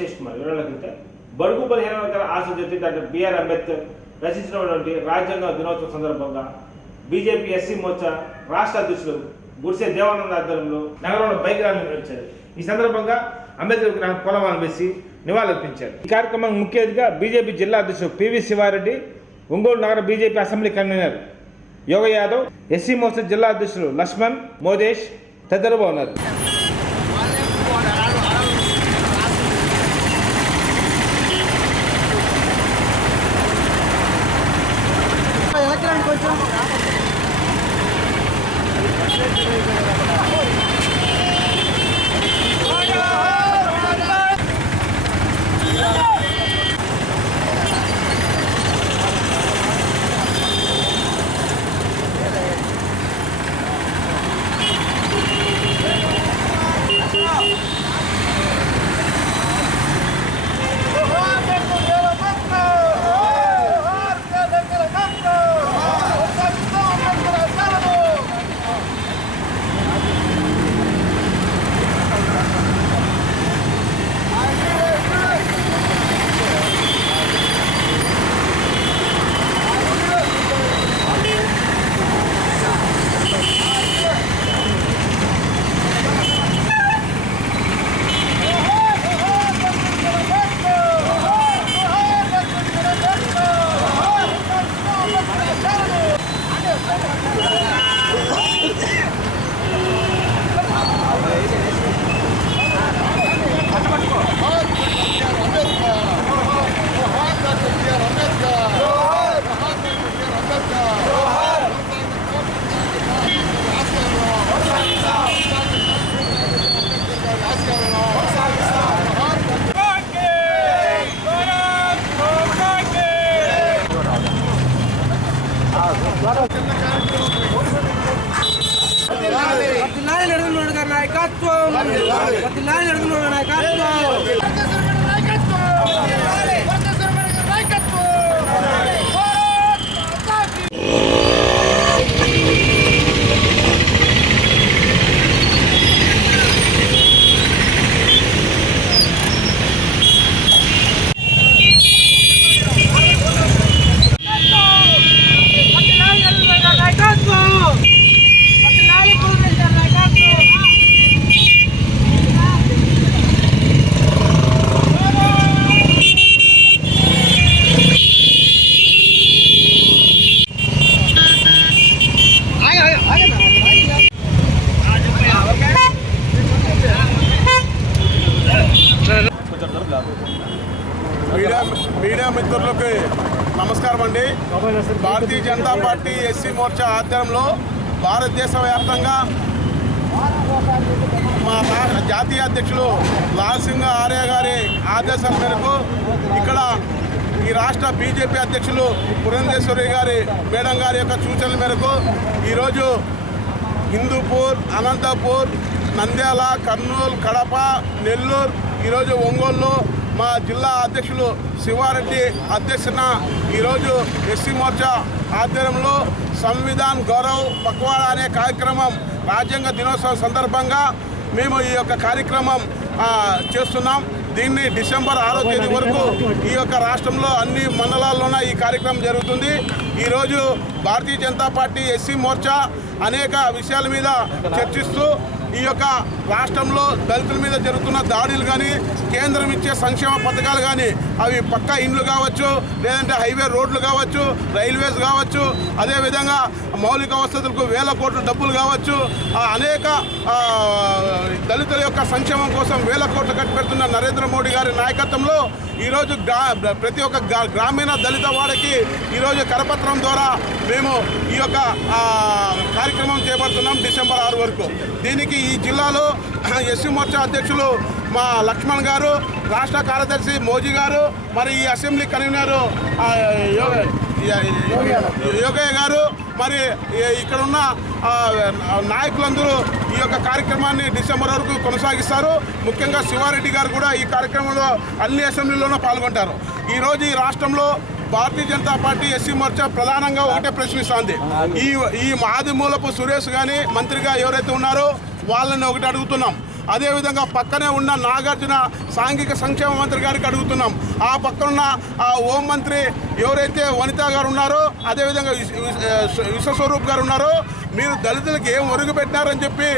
శేష్ కుమార్ వివరాలకంటే బడుగు బలహీన వర్గాల ఆశజ్యోతి డాక్టర్ బిఆర్ అంబేద్కర్ రచించినటువంటి రాజ్యాంగ దినోత్సవం సందర్భంగా బీజేపీ ఎస్సీ మోర్చా రాష్ట్ర అధ్యక్షులు గుడిసె దేవానంద ఆధ్వర్యంలో నగరంలో బైక్ ర్యాలీ నిర్వహించారు. ఈ సందర్భంగా అంబేద్కర్ విగ్రహానికి పూలమాలలు వేసి నివాళులర్పించారు. ఈ కార్యక్రమం ముఖ్య అతిథిగా బీజేపీ జిల్లా అధ్యక్షుడు పివి శివారెడ్డి, ఒంగోలు నగర బీజేపీ అసెంబ్లీ కన్వీనర్ యోగ యాదవ్, ఎస్సీ మోర్చా జిల్లా అధ్యక్షుడు లక్ష్మణ్ మోదేశ్ తదితరులు ఉన్నారు. మీడియా మిత్రులకి నమస్కారం అండి. భారతీయ జనతా పార్టీ ఎస్సీ మోర్చా ఆధ్వర్యంలో భారతదేశ వ్యాప్తంగా మా జాతీయ అధ్యక్షులు లాల్ సింగ్ ఆర్య గారి ఆదేశాల మేరకు ఇక్కడ ఈ రాష్ట్ర బీజేపీ అధ్యక్షులు పురంధేశ్వరి గారి మేడం గారి యొక్క సూచనల మేరకు ఈరోజు హిందూపూర్, అనంతపూర్, నంద్యాల, కర్నూలు, కడప, నెల్లూరు, ఈరోజు ఒంగోలు మా జిల్లా అధ్యక్షులు శివారెడ్డి అధ్యక్షన ఈరోజు ఎస్సీ మోర్చా ఆధ్వర్యంలో సంవిధాన్ గౌరవ్ పక్వాడా అనే కార్యక్రమం రాజ్యాంగ దినోత్సవం సందర్భంగా మేము ఈ యొక్క కార్యక్రమం చేస్తున్నాం. దీన్ని డిసెంబర్ 6వ తేదీ వరకు ఈ యొక్క రాష్ట్రంలో అన్ని మండలాల్లోనే ఈ కార్యక్రమం జరుగుతుంది. ఈరోజు భారతీయ జనతా పార్టీ ఎస్సీ మోర్చా అనేక విషయాల మీద చర్చిస్తూ ఈ యొక్క రాష్ట్రంలో దళితుల మీద జరుగుతున్న దాడులు కానీ, కేంద్రం ఇచ్చే సంక్షేమ పథకాలు కానీ, అవి పక్కా ఇండ్లు కావచ్చు, లేదంటే హైవే రోడ్లు కావచ్చు, రైల్వేస్ కావచ్చు, అదేవిధంగా మౌలిక వసతులకు వేల కోట్ల డబ్బులు కావచ్చు, అనేక దళితుల యొక్క సంక్షేమం కోసం వేల కోట్లు ఖర్చు పెడుతున్న నరేంద్ర మోడీ గారి నాయకత్వంలో ఈరోజు ప్రతి ఒక్క గ్రామీణ దళిత వాడికి ఈరోజు కరపత్రం ద్వారా మేము ఈ యొక్క కార్యక్రమం చేపడుతున్నాం డిసెంబర్ 6 వరకు. దీనికి ఈ జిల్లాలో ఎస్సీ మోర్చా అధ్యక్షులు మా లక్ష్మణ్ గారు, రాష్ట్ర కార్యదర్శి మోజీ గారు, మరి ఈ అసెంబ్లీ కన్వీనరు యోగయ్య గారు, మరి ఇక్కడ ఉన్న నాయకులందరూ ఈ యొక్క కార్యక్రమాన్ని డిసెంబర్ వరకు కొనసాగిస్తారు. ముఖ్యంగా శివారెడ్డి గారు కూడా ఈ కార్యక్రమంలో అన్ని అసెంబ్లీలోనూ పాల్గొంటారు. ఈరోజు ఈ రాష్ట్రంలో భారతీయ జనతా పార్టీ ఎస్సీ మోర్చా ప్రధానంగా ఒకటే ప్రశ్నిస్తోంది. ఈ ఆదిమూలపు సురేష్ కానీ మంత్రిగా ఎవరైతే ఉన్నారో వాళ్ళని ఒకటి అడుగుతున్నాం. అదేవిధంగా పక్కనే ఉన్న నాగార్జున సాంఘిక సంక్షేమ మంత్రి గారికి అడుగుతున్నాం. ఆ పక్కనున్న హోంమంత్రి ఎవరైతే వనితా గారు ఉన్నారో, అదేవిధంగా విశ్వస్వరూప్ గారు ఉన్నారో, మీరు దళితులకు ఏం ఒరుగు పెట్టినారని చెప్పి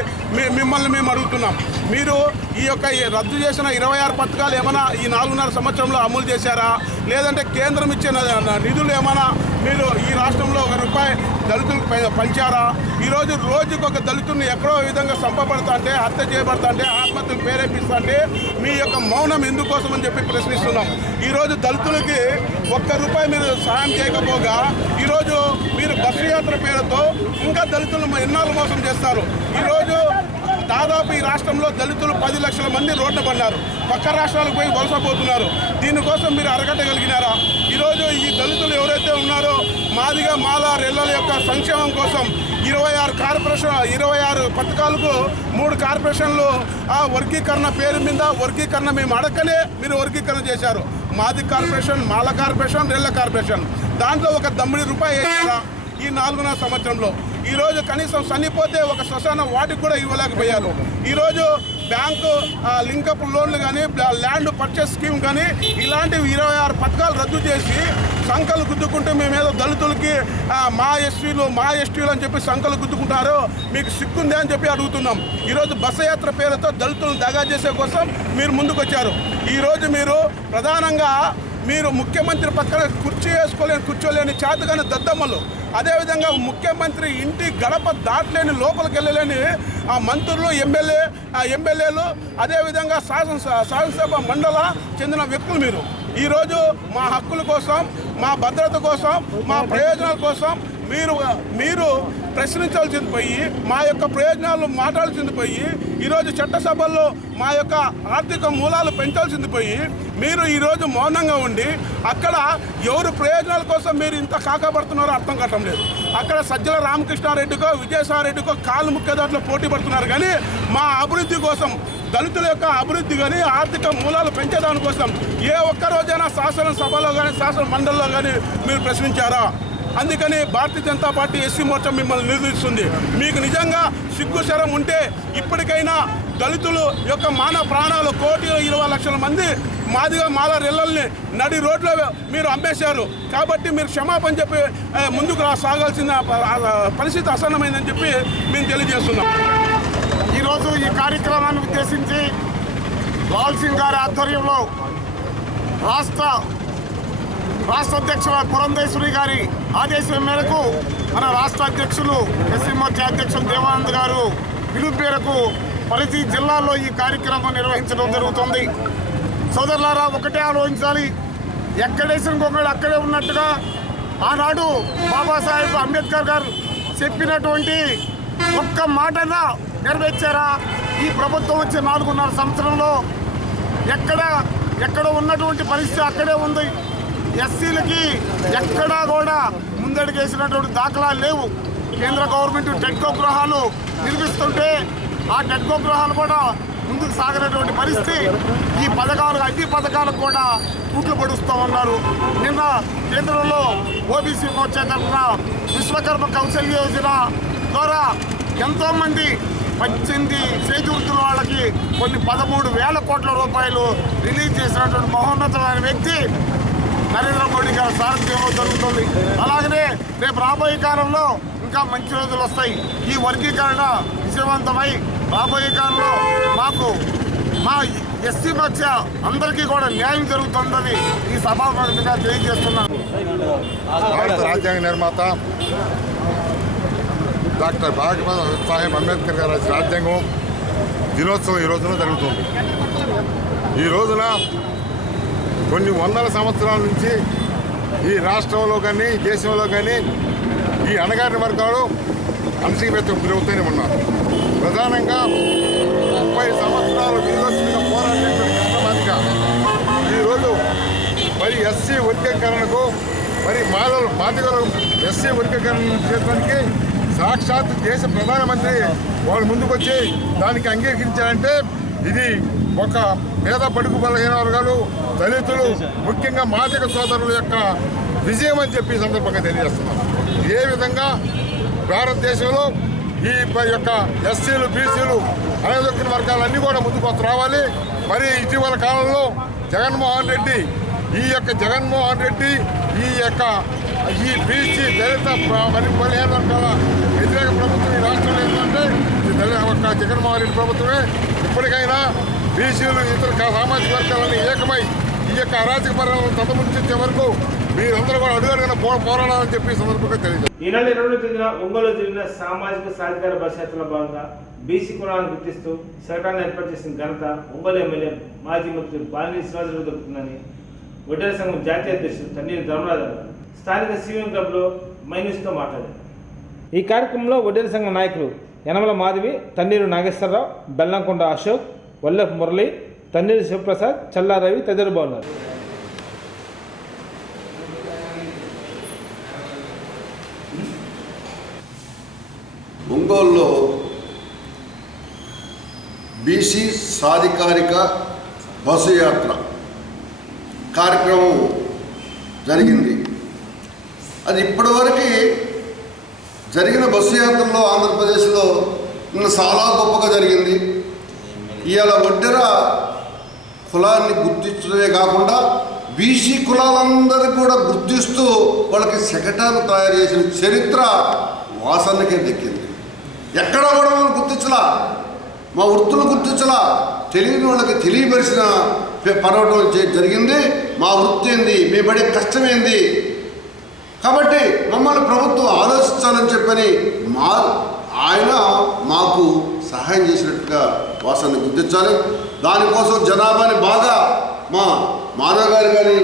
మిమ్మల్ని మేము అడుగుతున్నాం. మీరు ఈ యొక్క రద్దు చేసిన 26 పథకాలు ఏమైనా ఈ 4.5 సంవత్సరంలో అమలు చేశారా? లేదంటే కేంద్రం ఇచ్చిన నిధులు ఏమైనా మీరు ఈ రాష్ట్రంలో ₹1 దళితులకు పంచారా? ఈరోజు రోజుకు ఒక దళితుడిని ఎక్కడో విధంగా చంపబడతా అంటే, హత్య చేయబడతా అంటే, ఆత్మహత్యలు ప్రేరేపిస్తా అంటే మీ యొక్క మౌనం ఎందుకోసం అని చెప్పి ప్రశ్నిస్తున్నాం. ఈరోజు దళితులకి ₹1 మీరు సాయం చేయకపోగా ఈరోజు మీరు బస్సు యాత్ర పేరుతో ఇంకా దళితులు ఎన్నాళ్ళు మోసం చేస్తారు. ఈరోజు దాదాపు ఈ రాష్ట్రంలో దళితులు 10 లక్షల మంది రోడ్డు పడినారు. పక్క రాష్ట్రాలకు పోయి వలసపోతున్నారు. దీనికోసం మీరు అరగట్టగలిగినారా? ఈరోజు ఈ దళితులు ఎవరైతే ఉన్నారో మాదిగా మాల రెల్లల యొక్క సంక్షేమం కోసం 26 పథకాలకు 3 కార్పొరేషన్లు ఆ వర్గీకరణ పేరు మీద వర్గీకరణ మేము అడగనే మీరు వర్గీకరణ చేశారు. మాది కార్పొరేషన్, మాల కార్పొరేషన్, రెల్ల కార్పొరేషన్. దాంట్లో ఒక ₹1 వేసారా ఈ 4.5 సంవత్సరంలో? ఈరోజు కనీసం చనిపోతే ఒక శ్మశాన వాటికి కూడా ఇవ్వలేకపోయారు. ఈరోజు బ్యాంకు లింకప్ లోన్లు కానీ, ల్యాండ్ పర్చేస్ స్కీమ్ కానీ ఇలాంటివి 26 పథకాలు రద్దు చేసి సంకలు గుద్దుకుంటూ మేమేదో దళితులకి మా ఎస్టీలు అని చెప్పి సంకలు గుద్దుకుంటారో మీకు సిగ్గుందే అని చెప్పి అడుగుతున్నాం. ఈరోజు బస్సు యాత్ర పేరుతో దళితులను దగా చేసే కోసం మీరు ముందుకొచ్చారు. ఈరోజు మీరు ప్రధానంగా మీరు ముఖ్యమంత్రి పక్కన కూర్చోలేని చేతగాని దద్దమ్మలు, అదేవిధంగా ముఖ్యమంత్రి ఇంటి గడప దాటలేని లోపలికి వెళ్ళలేని ఆ మంత్రులు, ఎమ్మెల్యేలు, అదేవిధంగా శాసనసభ మండల చెందిన వ్యక్తులు మీరు ఈరోజు మా హక్కుల కోసం, మా భద్రత కోసం, మా ప్రయోజనాల కోసం మీరు ప్రశ్నించాల్సింది పోయి, మా యొక్క ప్రయోజనాలు మాట్లాడాల్సింది పోయి, ఈరోజు చట్టసభల్లో మా యొక్క ఆర్థిక మూలాలు పెంచాల్సింది పోయి మీరు ఈరోజు మౌనంగా ఉండి అక్కడ ఎవరు ప్రయోజనాల కోసం మీరు ఇంత కాకపడుతున్నారో అర్థం కావటం లేదు. అక్కడ సజ్జల రామకృష్ణారెడ్డికో విజయసాయిరెడ్డికో కాళ్ళు ముఖ్య దాంట్లో పోటీ పడుతున్నారు. కానీ మా అభివృద్ధి కోసం, దళితుల యొక్క అభివృద్ధి కానీ ఆర్థిక మూలాలు పెంచేదాని కోసం ఏ ఒక్క రోజైనా శాసనసభలో కానీ శాసన మండలిలో కానీ మీరు ప్రశ్నించారా? అందుకని భారతీయ జనతా పార్టీ ఎస్సీ మోర్చా మిమ్మల్ని నిలదీస్తుంది. మీకు నిజంగా సిగ్గుశరం ఉంటే ఇప్పటికైనా దళితుల యొక్క మానవ ప్రాణాలు 1,20,00,000 మంది మాదిగా మాల రెల్లల్ని నడి రోడ్లో మీరు అమ్మేశారు. కాబట్టి మీరు క్షమాపణ చెప్పి ముందుకు సాగాల్సిన పరిస్థితి అసన్నమైందని చెప్పి మేము తెలియజేస్తున్నాం. ఈరోజు ఈ కార్యక్రమాన్ని ఉద్దేశించి లాల్ సింగ్ గారి ఆధ్వర్యంలో రాష్ట్ర అధ్యక్షుడు పురంధేశ్వరి గారి ఆదేశం మేరకు మన రాష్ట్ర అధ్యక్షులు ఎస్సీ మోర్చా అధ్యక్షులు దేవానంద్ గారు పిలుపు మేరకు ప్రతి జిల్లాల్లో ఈ కార్యక్రమం నిర్వహించడం జరుగుతుంది. సోదరులారా, ఒకటే ఆలోచించాలి. ఎక్కడేసిన గొంగళి అక్కడే ఉన్నట్టుగా ఆనాడు బాబాసాహెబ్ అంబేద్కర్ గారు చెప్పినటువంటి ఒక్క మాటన నెరవేర్చారా? ఈ ప్రభుత్వం వచ్చే 4.5 సంవత్సరంలో ఎక్కడ ఉన్నటువంటి పరిస్థితి అక్కడే ఉంది. ఎస్సీలకి ఎక్కడా కూడా ముందడుగేసినటువంటి దాఖలాలు లేవు. కేంద్ర గవర్నమెంట్ టెట్కో గృహాలు నిర్మిస్తుంటే ఆ టెట్కో గృహాలు కూడా ముందుకు సాగినటువంటి పరిస్థితి. ఈ అన్ని పథకాలకు కూడా తూట్లు పడుస్తూ ఉన్నారు. నిన్న కేంద్రంలో ఓబీసీ మోర్చా తరఫున విశ్వకర్మ కౌశల్య యోజన ద్వారా ఎంతోమంది 18 చేతి వృత్తుల వాళ్ళకి కొన్ని 13,000 కోట్ల రూపాయలు రిలీజ్ చేసినటువంటి మహోన్నతమైన వ్యక్తి నరేంద్ర మోడీ గారి సారథ్యంలో జరుగుతుంది. అలాగనే రేపు రాబోయే కాలంలో ఇంకా మంచి రోజులు వస్తాయి. ఈ వర్గీకరణ విజయవంతమై రాబోయే కాలంలో మా ఎస్సీ మధ్య అందరికీ కూడా న్యాయం జరుగుతుందని ఈ సభాముఖంగా తెలియజేస్తున్నాను. భారత రాజ్యాంగ నిర్మాత డాక్టర్ బాబాసాహెబ్ అంబేద్కర్ గారి రాజ్యాంగం దినోత్సవం ఈ రోజున జరుగుతుంది. ఈ రోజున కొన్ని వందల సంవత్సరాల నుంచి ఈ రాష్ట్రంలో కానీ దేశంలో కానీ ఈ అణగారిన వర్గాలు అణచివేతకు గురవుతూనే ఉన్నారు. ప్రధానంగా 30 సంవత్సరాలు విరోధంగా పోరాడినటువంటి కృష్ణమాదిగా ఈరోజు మరి ఎస్సీ వర్గీకరణకు మాదిగలు ఎస్సీ వర్గీకరణ చేయడానికి సాక్షాత్ దేశ ప్రధానమంత్రి వాళ్ళు ముందుకొచ్చి దానికి అంగీకరించారంటే ఇది ఒక పేద బడుగు బలహీన వర్గాలు, దళితులు, ముఖ్యంగా మాదిగ సోదరుల యొక్క విజయం అని చెప్పి సందర్భంగా తెలియజేస్తున్నాం. ఏ విధంగా భారతదేశంలో ఈ యొక్క ఎస్సీలు బీసీలు అణగదొక్కిన వర్గాలన్నీ కూడా ముందుకు రావాలి. మరి ఇటీవల కాలంలో జగన్మోహన్ రెడ్డి ఈ బీసీ దళిత మరి బలహీన వర్గాల వ్యతిరేక ప్రభుత్వం ఈ రాష్ట్రంలో ఏంటంటే జగన్మోహన్ రెడ్డి ప్రభుత్వమే. ఇప్పటికైనా బీసీలు ఇతర సామాజిక వర్గాలన్నీ ఏకమై ఈ యొక్క అరాచక పరిణామాలను తదముంచే వరకు మీరందరూ కూడా అడుగడుగున పోరాడాలని చెప్పి సందర్భంగా తెలియజేస్తారు. ఈ నెల 20న తేదీన ఒంగోలులో జరిగిన సామాజిక సాధికార బస్ యాత్రలో భాగంగా బీసీ కులాలను గుర్తిస్తూ శకటాన్ని ఏర్పాటు చేసిన ఘనత ఒంగోలు ఎమ్మెల్యే మాజీ మంత్రి బాలినేని శ్రీనివాసరావు దొరుకుతుందని వడ్డేర సంఘం జాతీయ అధ్యక్షుడు తన్నీరు ధర్మరాజు స్థానిక సివిఎం క్లబ్లో మైన్యూస్తో మాట్లాడారు. ఈ కార్యక్రమంలో వడ్డేర సంఘం నాయకులు యనమల మాధవి, తన్నీరు నాగేశ్వరరావు, బెల్లంకొండ అశోక్, వల్లెఫ్ మురళి, తన్నీరు శివప్రసాద్, చల్లారవి తదితరులు బాగున్నారు. ఒంగోలులో బీసీ సాధికారిక బస్సు యాత్ర కార్యక్రమం జరిగింది. అది ఇప్పటివరకు జరిగిన బస్సు యాత్రలో ఆంధ్రప్రదేశ్లో చాలా గొప్పగా జరిగింది. ఇవాళ వడ్డెర కులాన్ని గుర్తించడమే కాకుండా బీసీ కులాలందరికీ కూడా గుర్తిస్తూ వాళ్ళకి శకటాలు తయారు చేసిన చరిత్ర వాసన్నకే దక్కింది. ఎక్కడా కూడా మనం గుర్తించలా, మా వృత్తులు గుర్తించలా, తెలియని వాళ్ళకి తెలియపరిచిన పర్వటం జరిగింది. మా వృత్తి ఏంది, మేము పడే కష్టమేంది, కాబట్టి మమ్మల్ని ప్రభుత్వం ఆలోచించాలని చెప్పని ఆయన మాకు సహాయం చేసినట్టుగా వాసనని గుర్తించాలి. దానికోసం జనాభాని బాగా మా మాధవ్ గారు కానీ,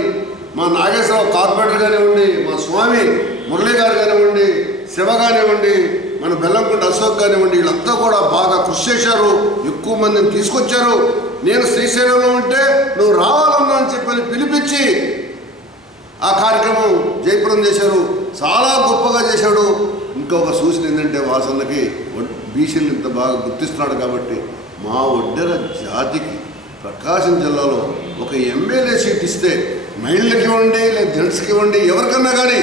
మా నాగేశ్వరరావు కార్పొరేటర్ కానివ్వండి, మా స్వామి మురళి గారు కానివ్వండి, శివ కానివ్వండి, మన బెల్లంకొండ అశోక్ కానివ్వండి, వీళ్ళంతా కూడా బాగా కృషి చేశారు. ఎక్కువ మందిని తీసుకొచ్చారు. నేను శ్రీశైలంలో ఉంటే నువ్వు రావాలన్నా అని చెప్పని పిలిపించి ఆ కార్యక్రమం జయప్రదం చేశారు. చాలా గొప్పగా చేశాడు. ఇంకొక సూచన ఏంటంటే వాసన్నకి బీసీలు ఇంత బాగా గుర్తిస్తున్నాడు కాబట్టి మా వడ్డెర జాతికి ప్రకాశం జిల్లాలో ఒక ఎమ్మెల్యే సీట్ ఇస్తే మహిళలకి ఇవ్వండి, లేదా జెంట్స్కి ఇవ్వండి, ఎవరికన్నా కానీ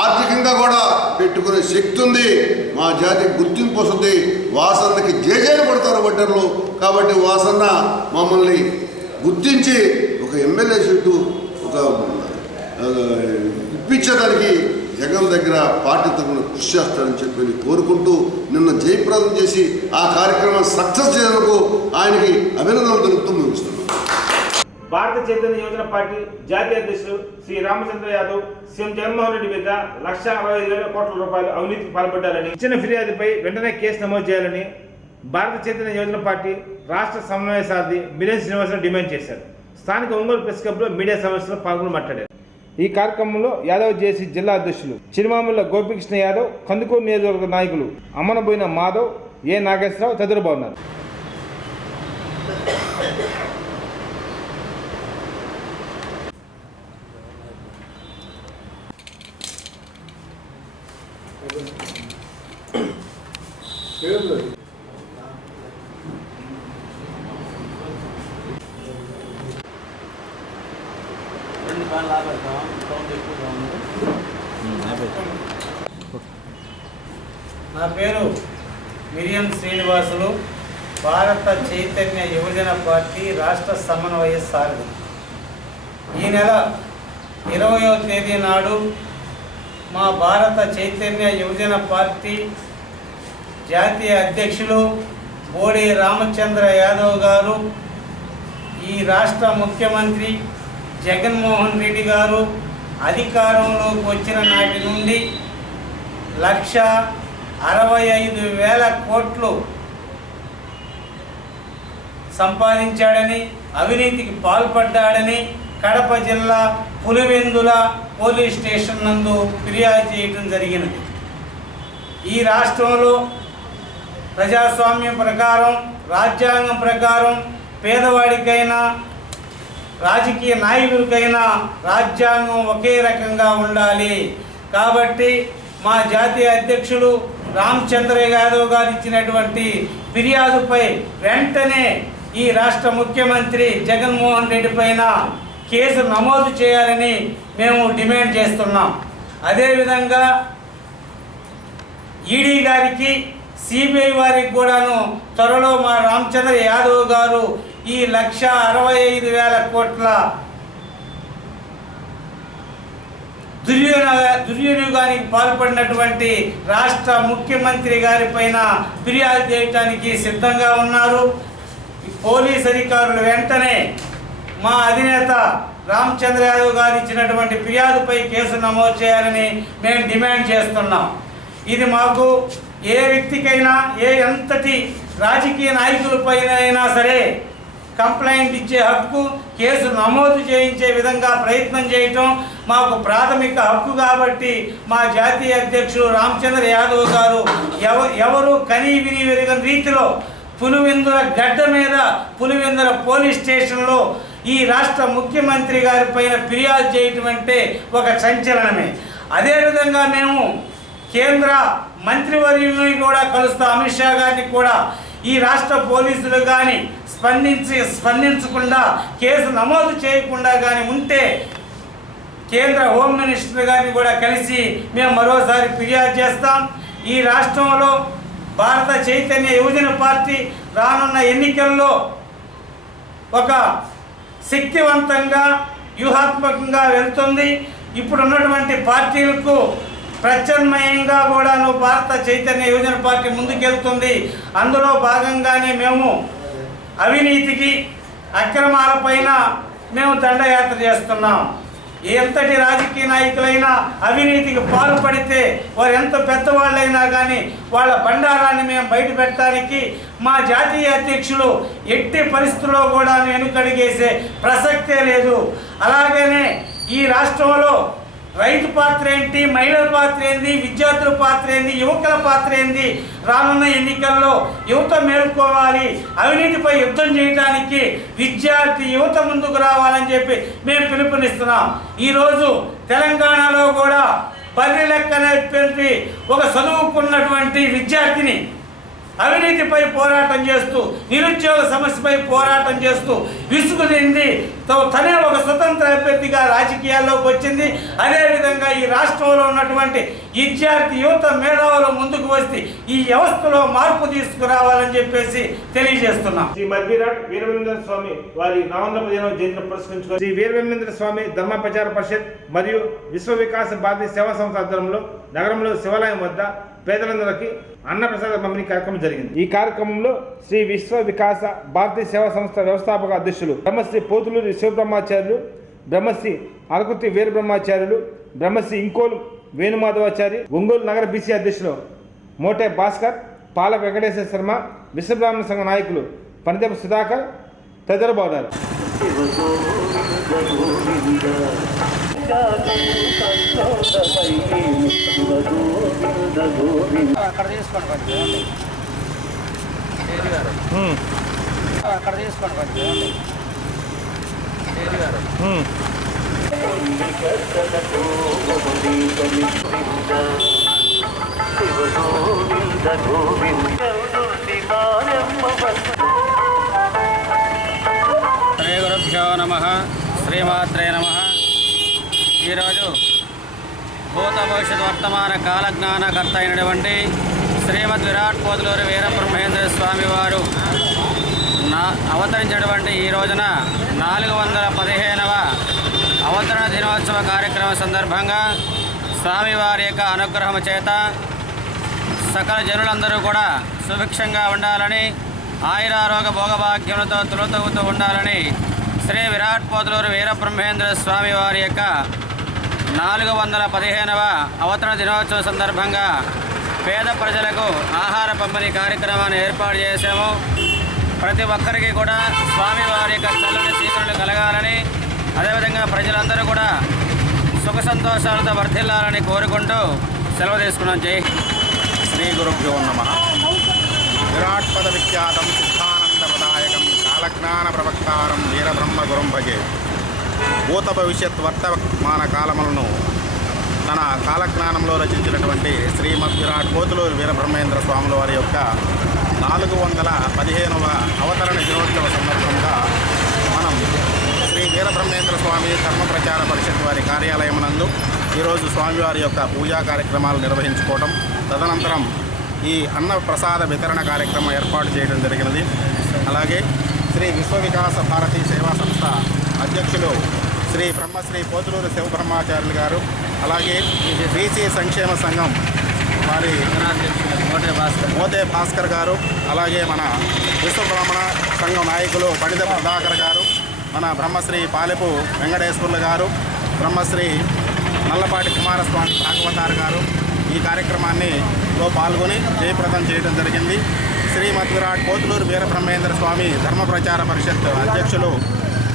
ఆర్థికంగా కూడా పెట్టుకునే శక్తి ఉంది. మా జాతికి గుర్తింపు వస్తుంది. వాసన్నకి జేజేలు పడతారు వడ్డెరలు. కాబట్టి వాసన్న మమ్మల్ని గుర్తించి ఒక ఎమ్మెల్యే సీటు ఒక ఇప్పించడానికి జగన్ దగ్గర పార్టీ తరఫున కృషి చేస్తాడని చెప్పి కోరుకుంటూ నిన్న జయప్రదం చేసి ఆ కార్యక్రమాన్ని సక్సెస్ చేయడానికి ఆయనకి అభినందనలు తెలుపుతూ ముగిస్తున్నాం. భారత చైతన్య యువజన పార్టీ జాతీయ అధ్యక్షుడు శ్రీ రామచంద్ర యాదవ్ సీఎం జగన్మోహన్ రెడ్డి మీద 1,65,000 కోట్ల రూపాయలు అవినీతికి పాల్పడ్డారని ఇచ్చిన ఫిర్యాదుపై వెంటనే కేసు నమోదు చేయాలని భారత చైతన్య యువజన పార్టీ రాష్ట్ర సమన్వయ సారథి బిలేని శ్రీనివాసరావు డిమాండ్ చేశారు. స్థానిక ఒంగోలు ప్రెస్ క్లబ్లో మీడియా సమావేశంలో పాల్గొని మాట్లాడారు. ఈ కార్యక్రమంలో యాదవ్ జేసీ జిల్లా అధ్యక్షులు చిరుమామిళ్ళ గోపికృష్ణ యాదవ్, కందుకూరు నియోజకవర్గ నాయకులు అమ్మనబోయిన మాధవ్, ఏ నాగేశ్వరరావు తదితరులు బాగున్నారు. నా పేరు మిరియం శ్రీనివాసులు, భారత చైతన్య యువజన పార్టీ రాష్ట్ర సమన్వయ సారథి. ఈ నెల 20వ తేదీ నాడు మా భారత చైతన్య యువజన పార్టీ జాతీయ అధ్యక్షులు బోడి రామచంద్ర యాదవ్ గారు ఈ రాష్ట్ర ముఖ్యమంత్రి జగన్మోహన్ రెడ్డి గారు అధికారంలోకి వచ్చిన నాటి నుండి 1,65,000 కోట్లు సంపాదించాడని, అవినీతికి పాల్పడ్డాడని కడప జిల్లా పులివెందుల పోలీస్ స్టేషన్ నందు ఫిర్యాదు చేయడం జరిగినది. ఈ రాష్ట్రంలో ప్రజాస్వామ్యం ప్రకారం, రాజ్యాంగం ప్రకారం పేదవాడికైనా రాజకీయ నాయకుడికైనా రాజ్యాంగం ఒకే రకంగా ఉండాలి. కాబట్టి మా జాతీయ అధ్యక్షుడు రామచంద్ర యాదవ్ గారు ఇచ్చినటువంటి ఫిర్యాదుపై వెంటనే ఈ రాష్ట్ర ముఖ్యమంత్రి జగన్మోహన్ రెడ్డి పైన కేసు నమోదు చేయాలని మేము డిమాండ్ చేస్తున్నాం. అదేవిధంగా ఈడీ గారికి సిబిఐ వారికి కూడాను త్వరలో మా రామచంద్ర యాదవ్ గారు ఈ 1,65,000 కోట్ల దుర్వినియోగానికి పాల్పడినటువంటి రాష్ట్ర ముఖ్యమంత్రి గారి పైన ఫిర్యాదు చేయడానికి సిద్ధంగా ఉన్నారు. పోలీస్ అధికారులు వెంటనే మా అధినేత రామచంద్ర యాదవ్ గారు ఇచ్చినటువంటి ఫిర్యాదుపై కేసు నమోదు చేయాలని మేము డిమాండ్ చేస్తున్నాం. ఇది మాకు ఏ వ్యక్తికైనా ఎంతటి రాజకీయ నాయకులపైన అయినా సరే కంప్లైంట్ ఇచ్చే హక్కు, కేసు నమోదు చేయించే విధంగా ప్రయత్నం చేయటం మాకు ప్రాథమిక హక్కు. కాబట్టి మా జాతీయ అధ్యక్షుడు రామచంద్ర యాదవ్ గారు ఎవరు కనీ విని వెరగని రీతిలో పులివెందుల గడ్డ మీద పులివెందుల పోలీస్ స్టేషన్లో ఈ రాష్ట్ర ముఖ్యమంత్రి గారి పైన ఫిర్యాదు చేయటం అంటే ఒక సంచలనమే. అదేవిధంగా మేము కేంద్ర మంత్రివర్యుల్ని కూడా కలుస్తాం, అమిత్ షా గారిని కూడా. ఈ రాష్ట్ర పోలీసులు కానీ స్పందించకుండా కేసు నమోదు చేయకుండా కానీ ఉంటే కేంద్ర హోమ్ మినిస్టర్ గారిని కూడా కలిసి మేము మరోసారి ఫిర్యాదు చేస్తాం. ఈ రాష్ట్రంలో భారత చైతన్య యువజన పార్టీ రానున్న ఎన్నికల్లో ఒక శక్తివంతంగా వ్యూహాత్మకంగా వెళ్తుంది. ఇప్పుడున్నటువంటి పార్టీలకు ప్రత్యామ్నాయంగా కూడాను భారత చైతన్య యువజన పార్టీ ముందుకెళ్తుంది. అందులో భాగంగానే మేము అవినీతికి, అక్రమాలపైన మేము దండయాత్ర చేస్తున్నాం. ఎంతటి రాజకీయ నాయకులైనా అవినీతికి పాల్పడితే వారు ఎంత పెద్దవాళ్ళైనా కానీ వాళ్ళ బండారాన్ని మేము బయట పెట్టడానికి మా జాతీయ అధ్యక్షులు ఎట్టి పరిస్థితుల్లో కూడా వెనుకడిగేసే ప్రసక్తే లేదు. అలాగనే ఈ రాష్ట్రంలో రైతు పాత్ర ఏంటి, మహిళల పాత్ర ఏంది, విద్యార్థుల పాత్ర ఏంది, యువకుల పాత్ర ఏంది, రానున్న ఎన్నికల్లో యువత మేల్కోవాలి, అవినీతిపై యుద్ధం చేయడానికి విద్యార్థి యువత ముందుకు రావాలని చెప్పి మేము పిలుపునిస్తున్నాం. ఈరోజు తెలంగాణలో కూడా బర్రె లెక్కనేటువంటి ఒక చదువుకున్నటువంటి విద్యార్థిని అవినీతిపై పోరాటం చేస్తూ, నిరుద్యోగ సమస్యపై పోరాటం చేస్తూ విసుగు చెంది తనే ఒక స్వతంత్ర అభ్యర్థిగా రాజకీయాల్లోకి వచ్చింది. అదేవిధంగా ఈ రాష్ట్రంలో ఉన్నటువంటి విద్యార్థి యువత మేధావులు ముందుకు వస్తే ఈ వ్యవస్థలో మార్పు తీసుకురావాలని చెప్పేసి తెలియజేస్తున్నాం. శ్రీ మధ్విరాట్ వీరబ్రహ్మేంద్ర స్వామి వారి 415వ జయంతిని పురస్కరించుకొని శ్రీ వీరబ్రహ్మేంద్ర స్వామి ధర్మ ప్రచార పరిషత్ మరియు విశ్వ వికాస భారతీయ సేవా సంస్థ ఆధ్వర్యంలో నగరంలో శివాలయం వద్ద పేదలందరికీ అన్నప్రసాద పంపిణీ కార్యక్రమం జరిగింది. ఈ కార్యక్రమంలో శ్రీ విశ్వ వికాస భారతీయ సేవా సంస్థ వ్యవస్థాపక అధ్యక్షులు బ్రహ్మశ్రీ పోతులూరి శివబ్రహ్మాచార్యులు, బ్రహ్మశ్రీ అరకుర్తి వీరబ్రహ్మాచార్యులు, బ్రహ్మశ్రీ ఇంకోలు వేణుమాధవాచారి, ఒంగోలు నగర బీసీ అధ్యక్షులు మోటే భాస్కర్, పాల వెంకటేశ్వర శర్మ, విశ్వబ్రాహ్మణ సంఘ నాయకులు పనిదేపు సుధాకర్ తదితరులు బాగున్నారు. అక్కడ తీసుకోండి అక్కడ తీసుకోండి శ్రీ గురుభ్యో నమః, శ్రీమాత్రే నమః. ఈరోజు భూత భవిష్యత్ వర్తమాన కాలజ్ఞానకర్త అయినటువంటి శ్రీమద్ విరాట్ పోతులూరి వీరబ్రహ్మేంద్ర స్వామి వారు అవతరించినటువంటి ఈ రోజున 415వ అవతరణ దినోత్సవ కార్యక్రమం సందర్భంగా స్వామివారి యొక్క అనుగ్రహం చేత సకల జనులందరూ కూడా సుభిక్షంగా ఉండాలని, ఆయురారోగ్య భోగభాగ్యములతో తులతూగుతూ ఉండాలని శ్రీ విరాట్ పోతులూరి వీరబ్రహ్మేంద్ర స్వామి వారి యొక్క 415వ అవతరణ దినోత్సవం సందర్భంగా పేద ప్రజలకు ఆహార పంపిణీ కార్యక్రమాన్ని ఏర్పాటు చేశాము. ప్రతి ఒక్కరికి కూడా స్వామివారి యొక్క చల్లని దీవెనలు కలగాలని, అదేవిధంగా ప్రజలందరూ కూడా సుఖ సంతోషాలతో వర్ధిల్లాలని కోరుకుంటూ సెలవు తీసుకున్నాం. జై శ్రీ గురుభ్యో నమః. విరాట్ పద విఖ్యాతం సిద్ధానందప్రదాయకం కాలజ్ఞాన ప్రవక్తారం వీరబ్రహ్మ గురుం భజే. భూత భవిష్యత్ వర్తమాన కాలములను తన కాలజ్ఞానంలో రచించినటువంటి శ్రీమద్ విరాట్ పోతులూరి వీరబ్రహ్మేంద్ర స్వాముల వారి యొక్క 415వ అవతరణ దినోత్సవ సందర్భంగా మనం శ్రీ వీరబ్రహ్మేంద్ర స్వామి ధర్మ ప్రచార పరిషత్ వారి కార్యాలయం నందు ఈరోజు స్వామివారి యొక్క పూజా కార్యక్రమాలు నిర్వహించుకోవడం, తదనంతరం ఈ అన్న ప్రసాద వితరణ కార్యక్రమం ఏర్పాటు చేయడం జరిగినది. అలాగే శ్రీ విశ్వ వికాస భారతీ సేవా సంస్థ అధ్యక్షులు శ్రీ బ్రహ్మశ్రీ పోతులూరు శివబ్రహ్మాచార్యులు గారు, అలాగే బీసీ సంక్షేమ సంఘం వారి మోతే భాస్కర్ గారు, అలాగే మన విశ్వబ్రాహ్మణ సంఘం నాయకులు పండిత ప్రభాకర్ గారు, మన బ్రహ్మశ్రీ పాలెపు వెంకటేశ్వర్లు గారు, బ్రహ్మశ్రీ నల్లపాటి కుమారస్వామి భాగవతార్ గారు ఈ కార్యక్రమాన్నిలో పాల్గొని జయప్రదం చేయడం జరిగింది. శ్రీమద్ విరాట్ పోతులూరు వీరబ్రహ్మేంద్ర స్వామి ధర్మ ప్రచార పరిషత్ అధ్యక్షులు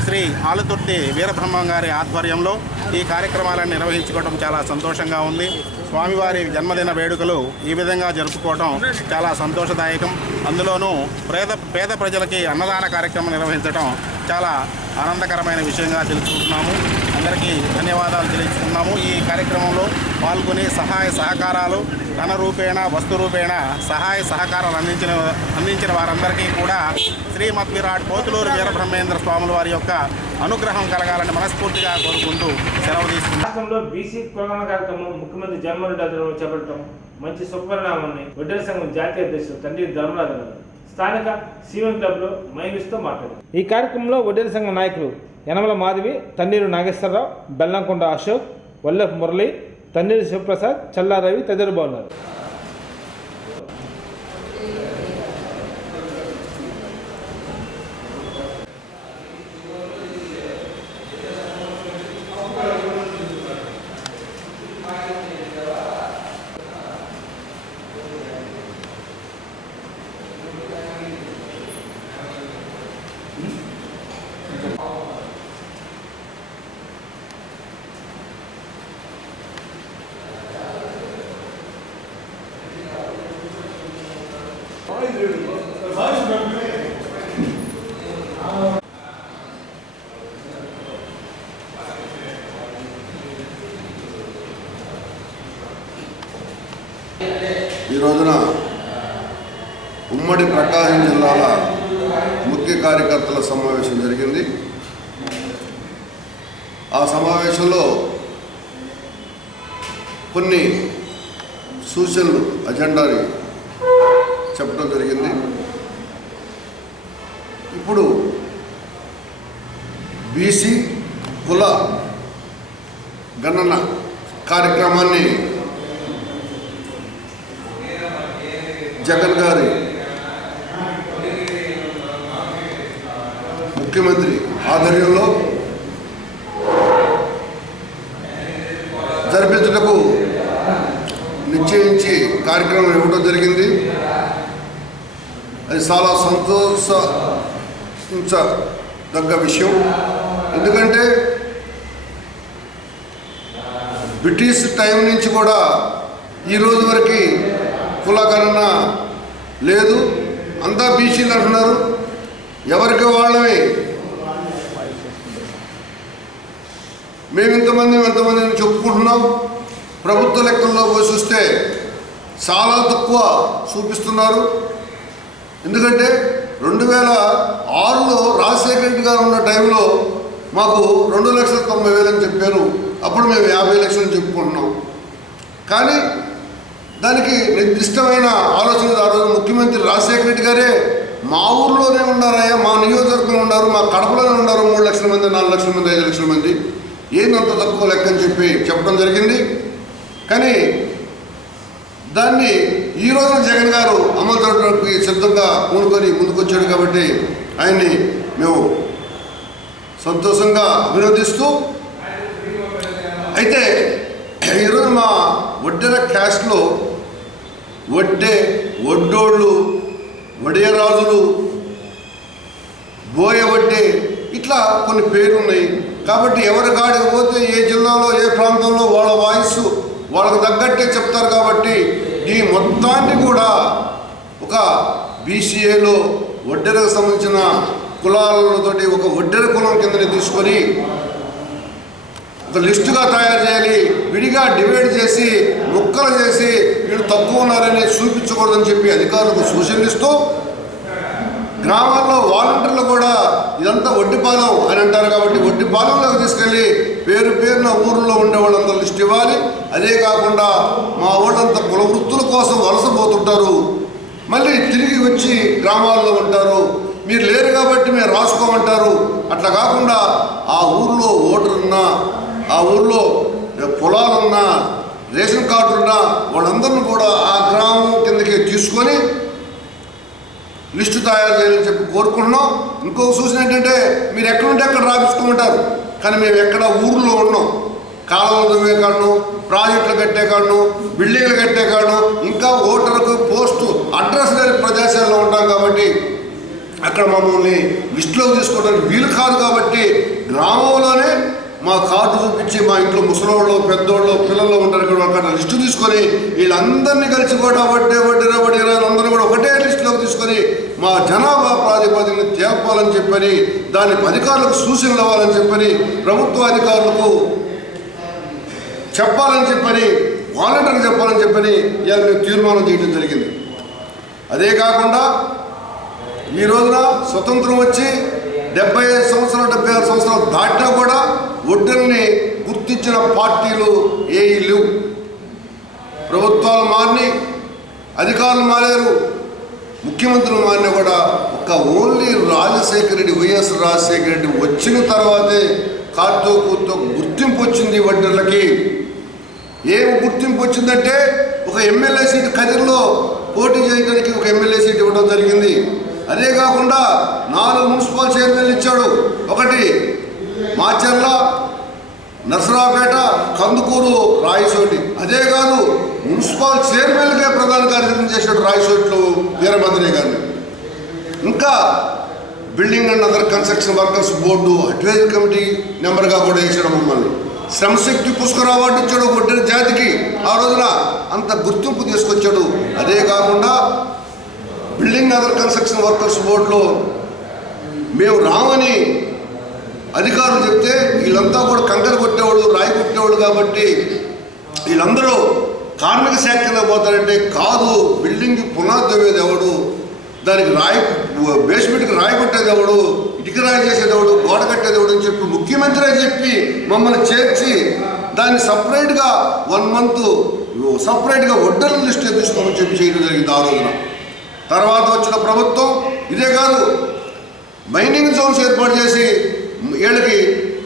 శ్రీ ఆలుతుర్తి వీరబ్రహ్మం గారి ఆధ్వర్యంలో ఈ కార్యక్రమాలను నిర్వహించుకోవడం చాలా సంతోషంగా ఉంది. స్వామివారి జన్మదిన వేడుకలు ఈ విధంగా జరుపుకోవడం చాలా సంతోషదాయకం. అందులోనూ పేద ప్రజలకి అన్నదాన కార్యక్రమం నిర్వహించడం చాలా ఆనందకరమైన విషయంగా తెలుసుకుంటున్నాము. అందరికీ ధన్యవాదాలు తెలియజేస్తున్నాము. ఈ కార్యక్రమంలో పాల్గొని సహాయ సహకారాలు ధన రూపేణ వస్తు రూపేణ సహాయ సహకారాలు అందించిన వారందరికీ కూడా శ్రీమద్ విరాట్ పోతులూరు వీరబ్రహ్మేంద్ర స్వాముల వారి యొక్క అనుగ్రహం కలగాలని మనస్ఫూర్తిగా కోరుకుంటూ సెలవు తీసుకుంటాం. రాష్ట్రంలో బీసీ కులగణన కార్యక్రమం ముఖ్యమంత్రి జగన్మోహన్ రెడ్డి ఆధ్వర్యంలో చేపట్టడం మంచి శుభపరిణామాన్ని వడ్డెర సంఘం జాతీయ అధ్యక్షులు తండ్రి ధర్మరాజు గారు స్థానిక సీఎం క్లబ్లో మైన్యూస్తో మాట్లాడారు. ఈ కార్యక్రమంలో వడ్డెర సంఘం నాయకులు యనమల మాధవి, తన్నీరు నాగేశ్వరరావు, బెల్లంకొండ అశోక్, వల్లెఫ్ మురళి, తన్నీరు శివప్రసాద్, చల్లా రవి తదితరులు బాగున్నారు. ఈ రోజున ఉమ్మడి ప్రకాశం జిల్లాల ముఖ్య కార్యకర్తల సమావేశం జరిగింది. ఆ సమావేశంలో కొన్ని సూచనలు అజెండాని చెప్పడం జరిగింది. ఇప్పుడు బీసీ కుల గణన కార్యక్రమాన్ని జగన్ గారి ముఖ్యమంత్రి ఆధ్వర్యంలో జరిపించుటకు నిశ్చయించి కార్యక్రమం ఇవ్వడం జరిగింది. అది చాలా సంతోషించదగ్గ విషయం. ఎందుకంటే బ్రిటిష్ టైం నుంచి కూడా ఈరోజు వరకు కులగణన లేదు. అంతా బీసీలు అంటున్నారు. ఎవరికి వాళ్ళవి మేము ఎంతమందిని చెప్పుకుంటున్నాం. ప్రభుత్వ లెక్కల్లో పోయి చూస్తే చాలా తక్కువ చూపిస్తున్నారు. ఎందుకంటే 2006లో రాజశేఖర రెడ్డి గారు ఉన్న టైంలో మాకు 2,90,000 అని చెప్పారు. అప్పుడు మేము 50 లక్షలు చెప్పుకుంటున్నాం. కానీ దానికి నిర్దిష్టమైన ఆలోచన ఆ రోజు ముఖ్యమంత్రి రాజశేఖర రెడ్డి గారే మా ఊర్లోనే ఉన్నారయ్యా, మా నియోజకవర్గంలో ఉన్నారు, మా కడపలోనే ఉన్నారు 3 లక్షల మంది, 4 లక్షల మంది, 5 లక్షల మంది, ఏందంత తక్కువ లెక్క అని చెప్పడం జరిగింది. కానీ దాన్ని ఈ రోజున జగన్ గారు అమలు జరగడానికి సిద్ధంగా పూనుకొని ముందుకొచ్చాడు. కాబట్టి ఆయన్ని మేము సంతోషంగా అభినందిస్తూ, అయితే ఈరోజు మా వడ్డెర క్యాస్ట్లో వడ్డోళ్ళు, వడియరాజులు, బోయ వడ్డే ఇట్లా కొన్ని పేర్లు ఉన్నాయి. కాబట్టి ఎవరి గాడికి పోతే ఏ జిల్లాలో ఏ ప్రాంతంలో వాళ్ళ వాయిస్ వాళ్ళకు తగ్గట్టే చెప్తారు. కాబట్టి ఈ మొత్తాన్ని కూడా ఒక బీసీఏలో వడ్డెరకు సంబంధించిన కులాలతోటి ఒక వడ్డెర కులం కిందనే తీసుకొని ఒక లిస్టుగా తయారు చేయాలి. విడిగా డివైడ్ చేసి ముక్కలు చేసి వీళ్ళు తక్కువ ఉన్నారని చూపించకూడదని చెప్పి అధికారులకు సూచనలు ఇస్తూ గ్రామాల్లో వాలంటీర్లు కూడా ఇదంతా వడ్డిపాలెం అని అంటారు కాబట్టి వడ్డిపాలెంలోకి తీసుకెళ్ళి పేరున ఊర్లో ఉండే వాళ్ళంతా లిస్ట్ ఇవ్వాలి. అదే కాకుండా మా వాళ్ళంతా కుల వృత్తుల కోసం వలసపోతుంటారు, మళ్ళీ తిరిగి వచ్చి గ్రామాల్లో ఉంటారు. మీరు లేరు కాబట్టి మేము రాసుకోమంటారు. అట్లా కాకుండా ఆ ఊర్లో ఓటరున్నా, ఆ ఊర్లో పొలాలున్నా, రేషన్ కార్డులున్నా వాళ్ళందరినీ కూడా ఆ గ్రామం కిందకి తీసుకొని లిస్టు తయారు చేయాలని చెప్పి కోరుకుంటున్నాం. ఇంకొక సూచన ఏంటంటే, మీరు ఎక్కడుంటే అక్కడ రాపించుకోమంటారు, కానీ మేము ఎక్కడ ఊర్లో ఉన్నాం. కాలువలు దువ్వే కాడను, ప్రాజెక్టులు కట్టే కాడను, బిల్డింగ్లు కట్టే కాడను, ఇంకా ఓటర్కు పోస్టు అడ్రస్ లేని ప్రదేశాల్లో ఉంటాం కాబట్టి అక్కడ మమ్మల్ని లిస్టులోకి తీసుకోవడానికి వీలు కాదు. కాబట్టి గ్రామంలోనే మా కార్డు చూపించి మా ఇంట్లో ముసలోళ్ళు, పెద్దోళ్ళు, పిల్లలు ఉంటారు ఇక్కడ అక్కడ లిస్టు తీసుకొని వీళ్ళందరినీ కలిసి కూడా వడ్డీ అందరూ కూడా ఒకటే లిస్టులోకి తీసుకొని మా జనాభా ప్రాతిపదికన తేల్పాలని చెప్పని, దానికి అధికారులకు సూచనలు ఇవ్వాలని చెప్పని, ప్రభుత్వ అధికారులకు చెప్పాలని చెప్పని, వాలంటీర్కి చెప్పాలని చెప్పని ఇవాళ మేము తీర్మానం చేయడం జరిగింది. అదే కాకుండా ఈ రోజున స్వతంత్రం వచ్చి 75 సంవత్సరాలు 76 సంవత్సరాలు దాటినా కూడా ఒడ్డల్ని గుర్తించిన పార్టీలు ఏవి లేవు. ప్రభుత్వాలు మారిని, అధికారులు మారారు, ముఖ్యమంత్రులు మారినా కూడా ఒక ఓన్లీ రాజశేఖర రెడ్డి, వైఎస్ రాజశేఖర రెడ్డి వచ్చిన తర్వాతే కారుతో కూర్తో గుర్తింపు వచ్చింది వడ్డర్లకి. ఏం గుర్తింపు వచ్చిందంటే, ఒక ఎమ్మెల్యే సీటు కదిరిలో పోటీ చేయడానికి ఒక ఎమ్మెల్యే సీటు ఇవ్వడం జరిగింది. అదే కాకుండా 4 మున్సిపల్ చైర్మన్లు ఇచ్చాడు. ఒకటి మాచర్ల, నర్సరావుపేట, కందుకూరు, రాయచోటి. అదే కాదు, మున్సిపల్ చైర్మన్లకే ప్రధాన కార్యదర్శి చేశాడు రాయచోట్లో వీరభద్రయ్య గారిని. ఇంకా building and other construction workers board advisory committee నెంబర్గా కూడా వేసాడు మమ్మల్ని. శ్రమశక్తి పుష్కర్ అవార్డు ఇచ్చాడు ఒడ్డెర జాతికి. ఆ రోజున అంత గుర్తింపు తీసుకొచ్చాడు. అదే కాకుండా బిల్డింగ్ అదర్ కన్స్ట్రక్షన్ వర్కర్స్ బోర్డులో మేము రామని అధికారులు చెప్తే వీళ్ళంతా కూడా కంకర కొట్టేవాళ్ళు, రాయి కొట్టేవాళ్ళు. కాబట్టి వీళ్ళందరూ కార్మిక శాఖ కింద పోతారంటే కాదు, బిల్డింగ్కి పునాది తవ్వేది ఎవడు, దానికి రాయి బేస్మెంట్కి రాయి కొట్టేది ఎవడు, ఇటుక రాయి చేసేది ఎవడు, గోడ కట్టేది ఎవడు అని చెప్పి ముఖ్యమంత్రి చెప్పి మమ్మల్ని చేర్చి దాన్ని సపరేట్గా 1 month సపరేట్గా ఒడ్డర్ల లిస్ట్ తీసుకోమని చెప్పి చేయడం జరిగింది ఆ రోజున. తర్వాత వచ్చిన ప్రభుత్వం ఇదే కాదు, మైనింగ్ జోన్స్ ఏర్పాటు చేసి ఏళ్ళకి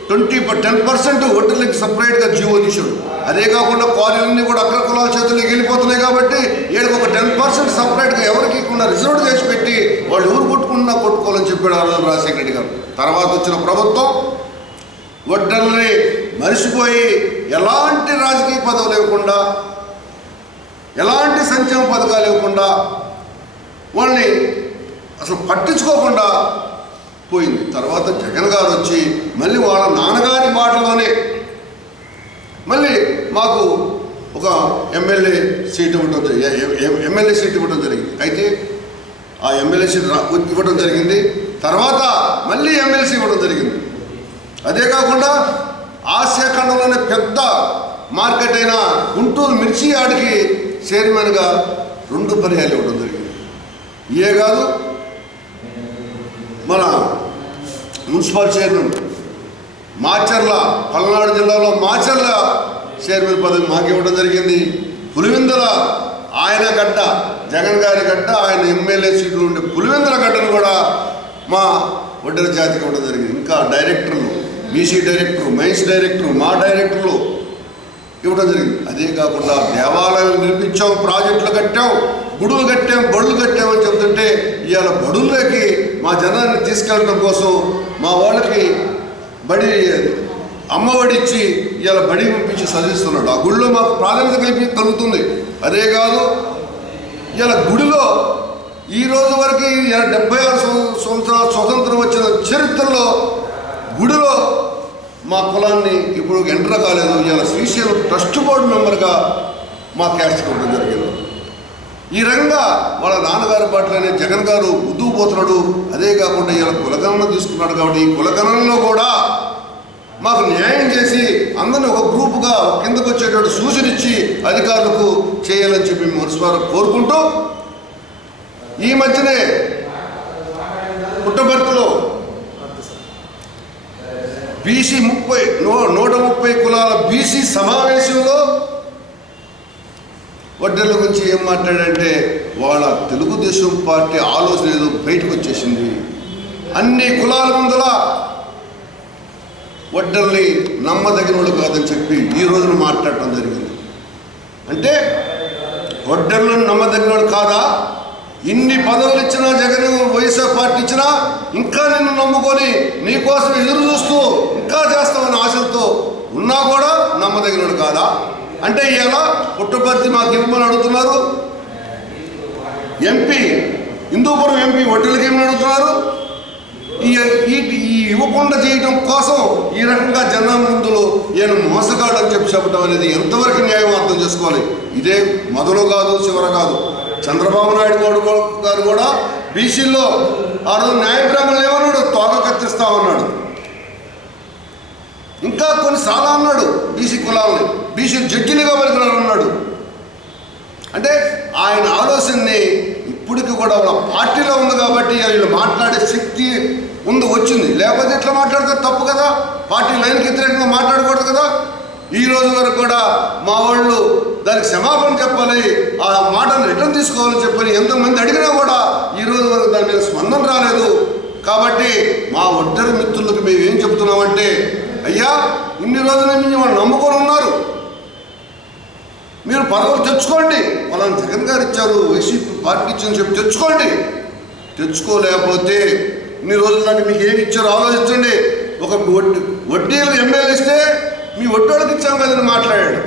10% ఒడ్డర్లకి సపరేట్గా జీవో తీశాడు. అదే కాకుండా క్వారీలన్నీ కూడా అగ్ర కులాల చేతుల్లోకి వెళ్ళిపోతున్నాయి కాబట్టి ఏళ్ళకి ఒక 10% సపరేట్గా ఎవరికి ఇవ్వకుండా రిజర్వ్ చేసి పెట్టి వాళ్ళు ఎవరు కొట్టుకున్నా కొట్టుకోవాలని చెప్పాడు ఆ రోజు రాజశేఖర రెడ్డి గారు. తర్వాత వచ్చిన ప్రభుత్వం ఒడ్డర్లని మరిచిపోయి ఎలాంటి రాజకీయ పదవులు ఇవ్వకుండా, ఎలాంటి సంక్షేమ పథకాలు ఇవ్వకుండా, వాళ్ళని అసలు పట్టించుకోకుండా పోయింది. తర్వాత జగన్ గారు వచ్చి మళ్ళీ వాళ్ళ నాన్నగారి మాటలోనే మళ్ళీ మాకు ఒక ఎమ్మెల్యే సీట్ ఇవ్వడం జరిగింది. అయితే ఆ ఎమ్మెల్యే సీట్ ఇవ్వడం జరిగింది. తర్వాత మళ్ళీ ఎమ్మెల్సీ ఇవ్వడం జరిగింది. అదే కాకుండా ఆసియా ఖండంలోనే పెద్ద మార్కెట్ అయిన గుంటూరు మిర్చి యార్డ్కి చైర్మన్గా 2 పర్యాలు ఇవ్వడం జరిగింది. ఇయే కాదు, మన మున్సిపల్ చైర్మన్ మాచర్ల, పల్నాడు జిల్లాలో మాచర్ల చైర్మన్ పదవి మాకు ఇవ్వడం జరిగింది. పులివెందుల ఆయన గడ్డ, జగన్ గారి గడ్డ, ఆయన ఎమ్మెల్యే సీట్లు ఉండే పులివెందుల గడ్డను కూడా మా ఒడ్డెర జాతికి ఇవ్వడం జరిగింది. ఇంకా డైరెక్టర్లు, బీసీ డైరెక్టరు, మైన్స్ డైరెక్టరు, మా డైరెక్టర్లు ఇవ్వడం జరిగింది. అదే కాకుండా దేవాలయాలు నిర్మించాం, ప్రాజెక్టులు కట్టాం, గుడులు కట్టాం, బడులు కట్టామని చెప్తుంటే ఇవాళ బడుల్లోకి మా జనాన్ని తీసుకెళ్ళడం కోసం మా వాళ్ళకి బడి అమ్మఒడి ఇచ్చి ఇవాళ బడి పంపించి చదివిస్తున్నాడు. ఆ గుడిలో మాకు ప్రాధాన్యత కలుగుతుంది. అదే కాదు, ఇవాళ గుడిలో ఈ రోజు వరకు 76 సంవత్సరాల స్వతంత్రం వచ్చిన చరిత్రలో గుడిలో మా కులాన్ని ఇప్పుడు ఎంటర్ కాలేదు. ఇవాళ శ్రీశైలం ట్రస్ట్ బోర్డు మెంబర్గా మా క్యాస్ట్ ఇవ్వడం జరిగింది. ఈ రకంగా వాళ్ళ నాన్నగారి పట్లనే జగన్ గారు ముందుకు పోతున్నాడు. అదే కాకుండా ఇలా కులగణన తీసుకున్నాడు. కాబట్టి ఈ కులగణనలో కూడా మాకు న్యాయం చేసి అందరినీ ఒక గ్రూపుగా కిందకు వచ్చేటట్టు సూచన ఇచ్చి అధికారులకు చేయాలని చెప్పి మనస్ఫూర్తిగా కోరుకుంటూ, ఈ మధ్యనే పుట్టబర్తిలో బీసీ 130 కులాల బీసీ సమావేశంలో వడ్డర్ల గురించి ఏం మాట్లాడంటే వాళ్ళ తెలుగుదేశం పార్టీ ఆలోచన ఏదో బయటకు వచ్చేసింది. అన్ని కులాల ముందల వడ్డర్ని నమ్మదగిన వాళ్ళు కాదని చెప్పి ఈ రోజున మాట్లాడటం జరిగింది. అంటే వడ్డర్లను నమ్మదగిన వాళ్ళు కాదా? ఇన్ని పదవులు ఇచ్చినా జగన్ వైఎస్ఆర్ పార్టీ ఇచ్చినా ఇంకా నిన్ను నమ్ముకొని నీకోసం ఎదురు చూస్తూ ఇంకా చేస్తామని ఆశలతో ఉన్నా కూడా నమ్మదగినోడు కాదా? అంటే ఇలా పుట్టపర్తి మాకు ఇవ్వమని అడుగుతున్నారు. ఎంపీ హిందూపురం ఎంపీ వడ్డీలకి ఏమని అడుగుతున్నారు. ఈ ఇవ్వకుండా చేయడం కోసం ఈ రకంగా జనం ముందులో ఈయన మోసగాడు అని చెప్పడం అనేది ఎంతవరకు న్యాయం అర్థం చేసుకోవాలి. ఇదే మొదలు కాదు చివర కాదు. చంద్రబాబు నాయుడు గారు కూడా బీసీల్లో ఆ రోజు న్యాయబ్రాహ్మణులు ఏమన్నాడు, తోక కత్తిస్తామన్నాడు. ఇంకా కొన్నిసార్లు అన్నాడు బీసీ కులాలని బీసీ జడ్జిలుగా పలికినారన్నాడు. అంటే ఆయన ఆలోచనని ఇప్పటికి కూడా వాళ్ళ పార్టీలో ఉంది కాబట్టి వీళ్ళు మాట్లాడే శక్తి ముందు వచ్చింది. లేకపోతే ఇట్లా మాట్లాడితే తప్పు కదా, పార్టీ లైన్కి వ్యతిరేకంగా మాట్లాడకూడదు కదా. ఈ రోజు వరకు కూడా మా వాళ్ళు దానికి క్షమాపణ చెప్పాలి, ఆ మాటను రిటర్న్ తీసుకోవాలని చెప్పని ఎంతమంది అడిగినా కూడా ఈ రోజు వరకు దాని మీద స్పందన రాలేదు. కాబట్టి మా ఒడ్డరి మిత్రులకు మేము ఏం చెప్తున్నామంటే, అయ్యా ఇన్ని రోజుల నుంచి వాళ్ళు నమ్ముకొని ఉన్నారు, మీరు పదవులు తెచ్చుకోండి. వాళ్ళని జగన్ గారు ఇచ్చారు, వైసీపీ పార్టీ ఇచ్చిందని చెప్పి తెచ్చుకోండి. తెచ్చుకోలేకపోతే ఇన్ని రోజుల దాకా మీకు ఏమి ఇచ్చారో ఆలోచించండి. ఒక వడ్డీలకు ఎమ్మెల్యే ఇస్తే మీ వడ్డోళ్ళకి ఇచ్చాం కదని మాట్లాడాడు.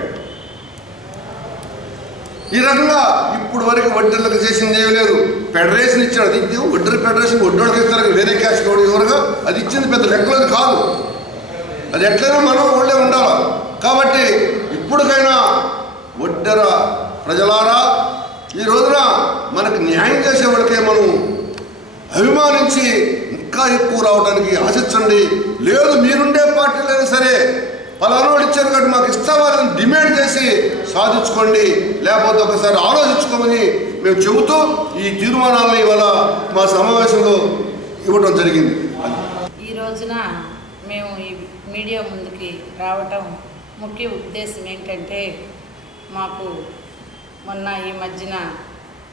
ఈ రకంగా ఇప్పుడు వరకు వడ్డీలకు చేసింది ఏమీ లేదు. ఫెడరేషన్ ఇచ్చాడు, అది వడ్డీ ఫెడరేషన్ వడ్డోళ్ళకి ఇస్తారు, వేరే క్యాష్ కూడా ఎవరుగా అది ఇచ్చింది పెద్ద లెక్కలది కాదు. అది ఎట్లయినా మనం ఒళ్ళే ఉండాలి. కాబట్టి ఇప్పటికైనా వడ్డెర ప్రజలారా ఈ రోజున మనకు న్యాయం చేసేవాళ్ళకే మనం అభిమానించి ఇంకా ఎక్కువ రావడానికి ఆశించండి. లేదు మీరుండే పార్టీలైనా సరే పలానోడు ఇచ్చారు కాబట్టి మాకు ఇస్తావాలని డిమాండ్ చేసి సాధించుకోండి, లేకపోతే ఒకసారి ఆలోచించుకోమని మేము చెబుతూ ఈ తీర్మానాలను ఇవాళ మా సమావేశంలో ఇవ్వడం జరిగింది. ఈ రోజున మేము ఈ మీడియా ముందుకి రావటం ముఖ్య ఉద్దేశం ఏంటంటే, మాకు మొన్న ఈ మధ్యన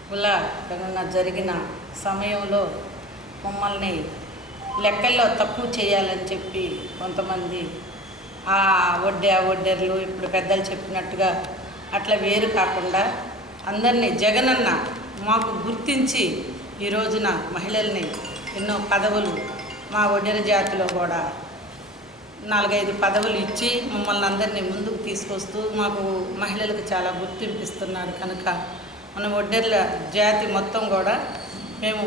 కుల గణన జరిగిన సమయంలో మమ్మల్ని లెక్కల్లో తక్కువ చేయాలని చెప్పి కొంతమంది ఆ వడ్డెర్లు ఇప్పుడు పెద్దలు చెప్పినట్టుగా అట్లా వేరు కాకుండా అందరినీ జగనన్న మాకు గుర్తించి ఈ రోజున మహిళల్ని ఎన్నో పదవులు మా వడ్డెర జాతిలో కూడా 4-5 పదవులు ఇచ్చి మమ్మల్ని అందరినీ ముందుకు తీసుకొస్తూ మాకు మహిళలకు చాలా గుర్తింపిస్తున్నాడు. కనుక మన వడ్డెర్ల జాతి మొత్తం కూడా మేము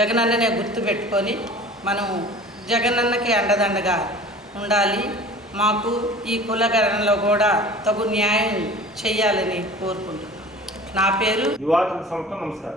జగనన్ననే గుర్తుపెట్టుకొని మనం జగనన్నకి అండదండగా ఉండాలి. మాకు ఈ కులగణనలో కూడా తగు న్యాయం చేయాలని కోరుకుంటున్నాను. నా పేరు యువత సంస్థ. నమస్కారం.